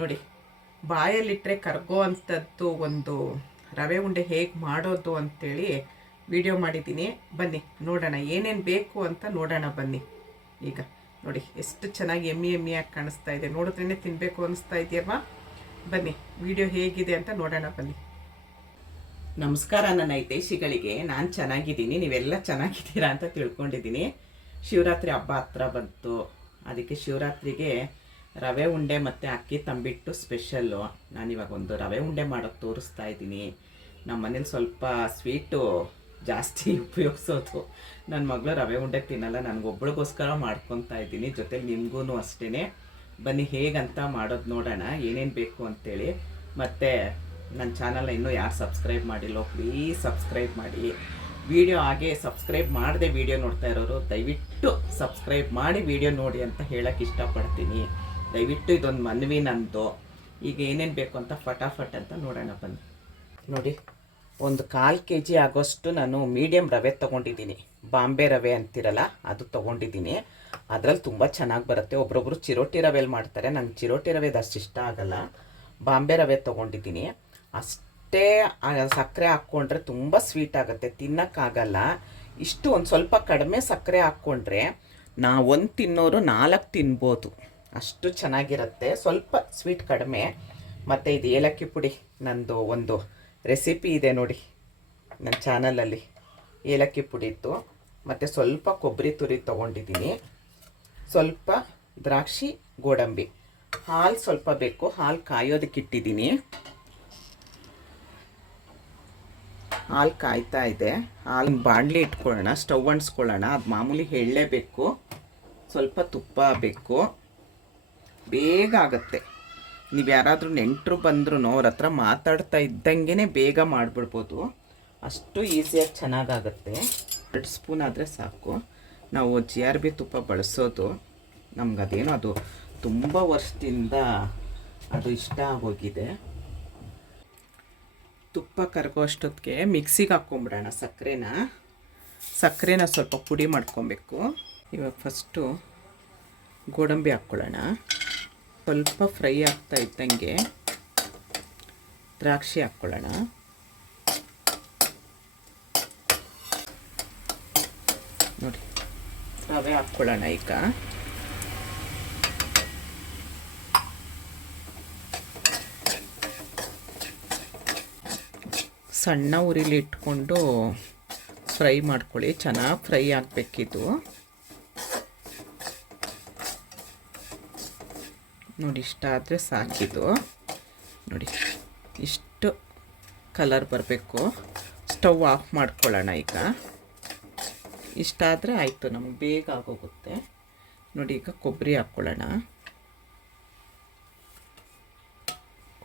ನೋಡಿ, ಬಾಯಲ್ಲಿಟ್ಟರೆ ಕರಗೋ ಅಂಥದ್ದು ಒಂದು ರವೆ ಉಂಡೆ ಹೇಗೆ ಮಾಡೋದು ಅಂಥೇಳಿ ವಿಡಿಯೋ ಮಾಡಿದ್ದೀನಿ. ಬನ್ನಿ ನೋಡೋಣ ಏನೇನು ಬೇಕು ಅಂತ ನೋಡೋಣ ಬನ್ನಿ. ಈಗ ನೋಡಿ ಎಷ್ಟು ಚೆನ್ನಾಗಿ ಎಮ್ಮಿಯಾಗಿ ಕಾಣಿಸ್ತಾ ಇದೆ, ನೋಡಿದ್ರೇ ತಿನ್ನಬೇಕು ಅನಿಸ್ತಾ ಇದೆಯಲ್ವಾ? ಬನ್ನಿ ವಿಡಿಯೋ ಹೇಗಿದೆ ಅಂತ ನೋಡೋಣ ಬನ್ನಿ. ನಮಸ್ಕಾರ ನನ್ನ ಹಿತೈಷಿಗಳಿಗೆ. ನಾನು ಚೆನ್ನಾಗಿದ್ದೀನಿ, ನೀವೆಲ್ಲ ಚೆನ್ನಾಗಿದ್ದೀರಾ ಅಂತ ತಿಳ್ಕೊಂಡಿದ್ದೀನಿ. ಶಿವರಾತ್ರಿ ಹಬ್ಬ ಹತ್ರ ಬಂತು, ಅದಕ್ಕೆ ಶಿವರಾತ್ರಿಗೆ ರವೆ ಉಂಡೆ ಮತ್ತು ಅಕ್ಕಿ ತಂಬಿಟ್ಟು ಸ್ಪೆಷಲ್ಲು. ನಾನಿವಾಗ ಒಂದು ರವೆ ಉಂಡೆ ಮಾಡೋದು ತೋರಿಸ್ತಾ ಇದ್ದೀನಿ. ನಮ್ಮ ಮನೇಲಿ ಸ್ವಲ್ಪ ಸ್ವೀಟು ಜಾಸ್ತಿ ಉಪಯೋಗಿಸೋದು. ನನ್ನ ಮಗಳು ರವೆ ಉಂಡೆ ತಿನ್ನಲ್ಲ, ನನಗೊಬ್ಳಿಗೋಸ್ಕರ ಮಾಡ್ಕೊತಾ ಇದ್ದೀನಿ, ಜೊತೆಲಿ ನಿಮಗೂ ಅಷ್ಟೇ. ಬನ್ನಿ ಹೇಗಂತ ಮಾಡೋದು ನೋಡೋಣ, ಏನೇನು ಬೇಕು ಅಂತೇಳಿ. ಮತ್ತು ನನ್ನ ಚಾನಲ್ನ ಇನ್ನೂ ಯಾರು ಸಬ್ಸ್ಕ್ರೈಬ್ ಮಾಡಿಲ್ಲೋ ಪ್ಲೀಸ್ ಸಬ್ಸ್ಕ್ರೈಬ್ ಮಾಡಿ. ವಿಡಿಯೋ ಹಾಗೆ ಸಬ್ಸ್ಕ್ರೈಬ್ ಮಾಡದೆ ವಿಡಿಯೋ ನೋಡ್ತಾ ಇರೋರು ದಯವಿಟ್ಟು ಸಬ್ಸ್ಕ್ರೈಬ್ ಮಾಡಿ ವಿಡಿಯೋ ನೋಡಿ ಅಂತ ಹೇಳೋಕ್ಕೆ ಇಷ್ಟಪಡ್ತೀನಿ. ದಯವಿಟ್ಟು ಇದೊಂದು ಮನವಿ ನಂದು. ಈಗ ಏನೇನು ಬೇಕು ಅಂತ ಫಟಾಫಟ್ ಅಂತ ನೋಡೋಣ ಬನ್ನಿ. ನೋಡಿ, ಒಂದು 1/4 kg ಆಗೋಷ್ಟು ನಾನು ಮೀಡಿಯಮ್ ರವೆ ತೊಗೊಂಡಿದ್ದೀನಿ. ಬಾಂಬೆ ರವೆ ಅಂತಿರಲ್ಲ ಅದು ತೊಗೊಂಡಿದ್ದೀನಿ. ಅದರಲ್ಲಿ ತುಂಬ ಚೆನ್ನಾಗಿ ಬರುತ್ತೆ. ಒಬ್ರೊಬ್ರು ಚಿರೋಟಿ ರವೆಯಲ್ಲಿ ಮಾಡ್ತಾರೆ, ನಂಗೆ ಚಿರೋಟಿ ರವೆದು ಅಷ್ಟು ಇಷ್ಟ ಆಗಲ್ಲ. ಬಾಂಬೆ ರವೆ ತೊಗೊಂಡಿದ್ದೀನಿ. ಅಷ್ಟೇ ಸಕ್ಕರೆ ಹಾಕ್ಕೊಂಡ್ರೆ ತುಂಬ ಸ್ವೀಟ್ ಆಗುತ್ತೆ, ತಿನ್ನೋಕ್ಕಾಗಲ್ಲ. ಇಷ್ಟು ಒಂದು ಸ್ವಲ್ಪ ಕಡಿಮೆ ಸಕ್ಕರೆ ಹಾಕ್ಕೊಂಡ್ರೆ ಒಂದು ತಿನ್ನೋರು 4 ತಿನ್ಬೋದು, ಅಷ್ಟು ಚೆನ್ನಾಗಿರುತ್ತೆ. ಸ್ವಲ್ಪ ಸ್ವೀಟ್ ಕಡಿಮೆ. ಮತ್ತು ಇದು ಏಲಕ್ಕಿ ಪುಡಿ, ನಂದು ಒಂದು ರೆಸಿಪಿ ಇದೆ ನೋಡಿ ನನ್ನ ಚಾನಲಲ್ಲಿ, ಏಲಕ್ಕಿ ಪುಡಿ ಇತ್ತು. ಮತ್ತು ಸ್ವಲ್ಪ ಕೊಬ್ಬರಿ ತುರಿ ತೊಗೊಂಡಿದ್ದೀನಿ, ಸ್ವಲ್ಪ ದ್ರಾಕ್ಷಿ ಗೋಡಂಬಿ, ಹಾಲು ಸ್ವಲ್ಪ ಬೇಕು, ಹಾಲು ಕಾಯೋದಕ್ಕೆ ಇಟ್ಟಿದ್ದೀನಿ. ಹಾಲು ಕಾಯ್ತಾ ಇದೆ. ಹಾಲು ಬಾಣಲಿ ಇಟ್ಕೊಳ್ಳೋಣ, ಸ್ಟವ್ ಅಂಟಿಸ್ಕೊಳ್ಳೋಣ. ಅದು ಮಾಮೂಲಿ ಹೇಳಲೇಬೇಕು. ಸ್ವಲ್ಪ ತುಪ್ಪ ಬೇಕು, ಬೇಗ ಆಗುತ್ತೆ. ನೀವು ಯಾರಾದರೂ ನೆಂಟರು ಬಂದ್ರೂ ಅವ್ರ ಹತ್ರ ಮಾತಾಡ್ತಾ ಇದ್ದಂಗೆ ಬೇಗ ಮಾಡಿಬಿಡ್ಬೋದು, ಅಷ್ಟು ಈಸಿಯಾಗಿ ಚೆನ್ನಾಗಾಗುತ್ತೆ. 2 ಸ್ಪೂನ್ ಆದರೆ ಸಾಕು. ನಾವು GRB ತುಪ್ಪ ಬಳಸೋದು, ನಮ್ಗೆ ಅದೇನೋ ಅದು ತುಂಬ ವರ್ಷದಿಂದ ಅದು ಇಷ್ಟ ಆಗೋಗಿದೆ. ತುಪ್ಪ ಕರಗೋ ಅಷ್ಟೊತ್ತಿಗೆ ಮಿಕ್ಸಿಗೆ ಹಾಕ್ಕೊಂಬಿಡೋಣ ಸಕ್ಕರೆನ ಸ್ವಲ್ಪ ಪುಡಿ ಮಾಡ್ಕೊಬೇಕು. ಇವಾಗ ಫಸ್ಟು ಗೋಡಂಬಿ ಹಾಕ್ಕೊಳ್ಳೋಣ. ಸ್ವಲ್ಪ ಫ್ರೈ ಆಗ್ತಾ ಇದ್ದಂಗೆ ದ್ರಾಕ್ಷಿ ಹಾಕ್ಕೊಳ್ಳೋಣ. ನೋಡಿ, ರವೆ ಹಾಕ್ಕೊಳ್ಳೋಣ. ಈಗ ಸಣ್ಣ ಉರಿಲಿ ಇಟ್ಕೊಂಡು ಫ್ರೈ ಮಾಡ್ಕೊಳ್ಳಿ, ಚೆನ್ನಾಗಿ ಫ್ರೈ ಆಗಬೇಕಿದು. ನೋಡಿ, ಇಷ್ಟ ಆದರೆ ಸಾಕಿದು. ನೋಡಿ, ಇಷ್ಟು ಕಲರ್ ಬರಬೇಕು. ಸ್ಟವ್ ಆಫ್ ಮಾಡ್ಕೊಳ್ಳೋಣ. ಈಗ ಇಷ್ಟ ಆದರೆ ಆಯಿತು, ನಮಗೆ ಬೇಗ ಆಗೋಗುತ್ತೆ. ನೋಡಿ, ಈಗ ಕೊಬ್ಬರಿ ಹಾಕ್ಕೊಳ್ಳೋಣ.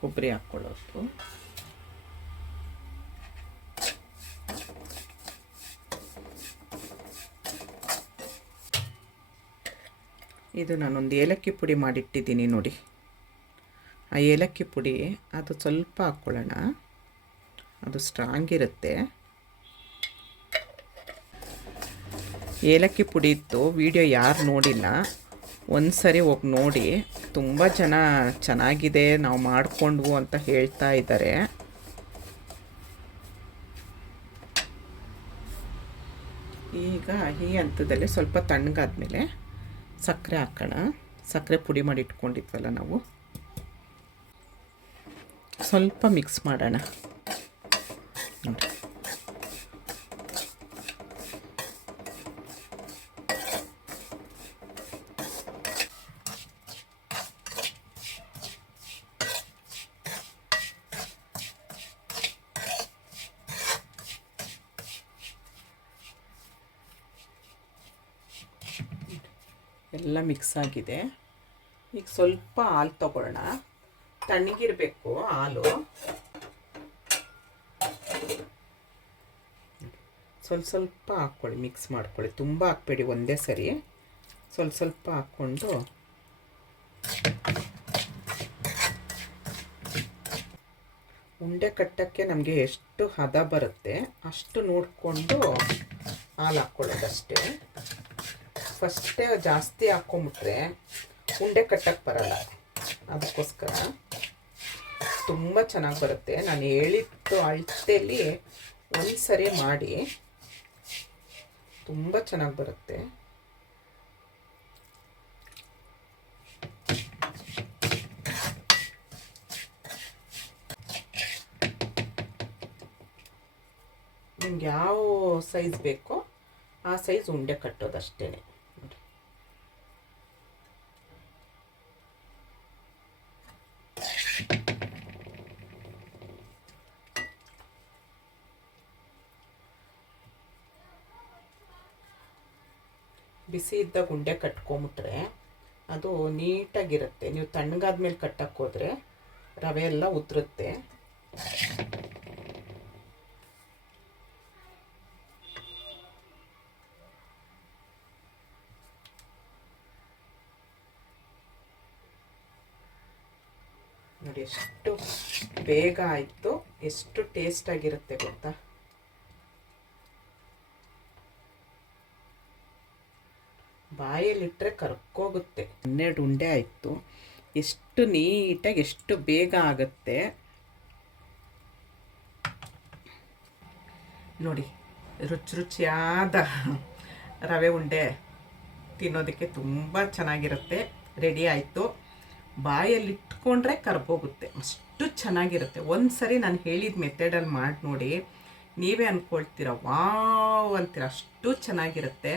ಕೊಬ್ಬರಿ ಹಾಕ್ಕೊಳ್ಳೋದು. ಇದು ನಾನೊಂದು ಏಲಕ್ಕಿ ಪುಡಿ ಮಾಡಿಟ್ಟಿದ್ದೀನಿ ನೋಡಿ, ಆ ಏಲಕ್ಕಿ ಪುಡಿ ಅದು ಸ್ವಲ್ಪ ಹಾಕ್ಕೊಳ್ಳೋಣ, ಅದು ಸ್ಟ್ರಾಂಗ್ ಇರುತ್ತೆ. ಏಲಕ್ಕಿ ಪುಡಿ ಇತ್ತು, ವಿಡಿಯೋ ಯಾರು ನೋಡಿಲ್ಲ ಒಂದು ಸರಿ ಹೋಗಿ ನೋಡಿ. ತುಂಬ ಜನ ಚೆನ್ನಾಗಿದೆ ನಾವು ಮಾಡಿಕೊಂಡ್ವು ಅಂತ ಹೇಳ್ತಾ ಇದ್ದಾರೆ. ಈಗ ಈ ಹಂತದಲ್ಲಿ ಸ್ವಲ್ಪ ತಣ್ಣಗಾದ್ಮೇಲೆ ಸಕ್ಕರೆ ಹಾಕೋಣ. ಸಕ್ಕರೆ ಪುಡಿ ಮಾಡಿ ಇಟ್ಕೊಂಡಿದ್ವಲ್ಲ ನಾವು, ಸ್ವಲ್ಪ ಮಿಕ್ಸ್ ಮಾಡೋಣ. ನೋಡಿ, ಎಲ್ಲ ಮಿಕ್ಸ್ ಆಗಿದೆ. ಈಗ ಸ್ವಲ್ಪ ಹಾಲು ತಗೊಳ್ಳೋಣ. ತಣ್ಣಗಿರಬೇಕು ಹಾಲು. ಸ್ವಲ್ಪ ಹಾಕ್ಕೊಳ್ಳಿ, ಮಿಕ್ಸ್ ಮಾಡ್ಕೊಳ್ಳಿ. ತುಂಬ ಹಾಕ್ಬೇಡಿ ಒಂದೇ ಸರಿ, ಸ್ವಲ್ಪ ಹಾಕ್ಕೊಂಡು ಉಂಡೆ ಕಟ್ಟೋಕ್ಕೆ ನಮಗೆ ಎಷ್ಟು ಹದ ಬರುತ್ತೆ ಅಷ್ಟು ನೋಡಿಕೊಂಡು ಹಾಲು ಹಾಕ್ಕೊಳ್ಳೋದಷ್ಟೇ. ಫಸ್ಟೇ ಜಾಸ್ತಿ ಹಾಕ್ಕೊಂಬಿಟ್ರೆ ಉಂಡೆ ಕಟ್ಟಕ್ಕೆ ಬರಲ್ಲ. ಅದಕ್ಕೋಸ್ಕರ ತುಂಬ ಚೆನ್ನಾಗಿ ಬರುತ್ತೆ. ನಾನು ಹೇಳಿದ್ದು ಅಳತೆಯಲ್ಲಿ ಒಂದು ಸರಿ ಮಾಡಿ, ತುಂಬ ಚೆನ್ನಾಗಿ ಬರುತ್ತೆ. ನಿಮ್ಗೆ ಯಾವ ಸೈಜ್ ಬೇಕೋ ಆ ಸೈಜ್ ಉಂಡೆ ಕಟ್ಟೋದಷ್ಟೇ. ನೋಡಿ, ಬಿಸಿ ಇದ್ದಾಗ ಉಂಡೆ ಕಟ್ಕೊಂಬಿಟ್ರೆ ಅದು ನೀಟಾಗಿರುತ್ತೆ. ನೀವು ತಣ್ಣಗಾದ್ಮೇಲೆ ಕಟ್ಟಕ್ಕೆ ಹೋದರೆ ರವೆ ಎಲ್ಲ ಉದುರುತ್ತೆ. ನೋಡಿ ಎಷ್ಟು ಬೇಗ ಆಯಿತು, ಎಷ್ಟು ಟೇಸ್ಟಾಗಿರುತ್ತೆ ಗೊತ್ತಾ. ಬಾಯಲ್ಲಿಟ್ಟರೆ ಕರ್ಕೋಗುತ್ತೆ. 12 ಉಂಡೆ ಆಯಿತು. ಎಷ್ಟು ನೀಟಾಗಿ ಎಷ್ಟು ಬೇಗ ಆಗುತ್ತೆ ನೋಡಿ. ರುಚಿಯಾದ ರವೆ ಉಂಡೆ ತಿನ್ನೋದಕ್ಕೆ ತುಂಬ ಚೆನ್ನಾಗಿರುತ್ತೆ. ರೆಡಿ ಆಯಿತು. ಬಾಯಲ್ಲಿ ಇಟ್ಕೊಂಡ್ರೆ ಕರ್ಗೋಗುತ್ತೆ, ಅಷ್ಟು ಚೆನ್ನಾಗಿರುತ್ತೆ. ಒಂದು ಸರಿ ನಾನು ಹೇಳಿದ ಮೆಥಡಲ್ಲಿ ಮಾಡಿ ನೋಡಿ, ನೀವೇ ಅಂದ್ಕೊಳ್ತೀರ ವಾವ್ ಅಂತೀರ, ಅಷ್ಟು ಚೆನ್ನಾಗಿರುತ್ತೆ.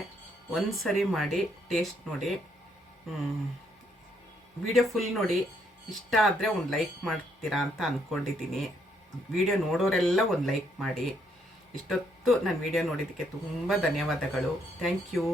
ಒಂದು ಸರಿ ಮಾಡಿ ಟೇಸ್ಟ್ ನೋಡಿ. ವಿಡಿಯೋ ಫುಲ್ ನೋಡಿ. ಇಷ್ಟ ಆದರೆ ಒಂದು ಲೈಕ್ ಮಾಡ್ತೀರಾ ಅಂತ ಅಂದ್ಕೊಂಡಿದ್ದೀನಿ. ವಿಡಿಯೋ ನೋಡೋರೆಲ್ಲ ಒಂದು ಲೈಕ್ ಮಾಡಿ. ಇಷ್ಟೊತ್ತು ನಾನು ವಿಡಿಯೋ ನೋಡಿದ್ದಕ್ಕೆ ತುಂಬ ಧನ್ಯವಾದಗಳು. Thank you.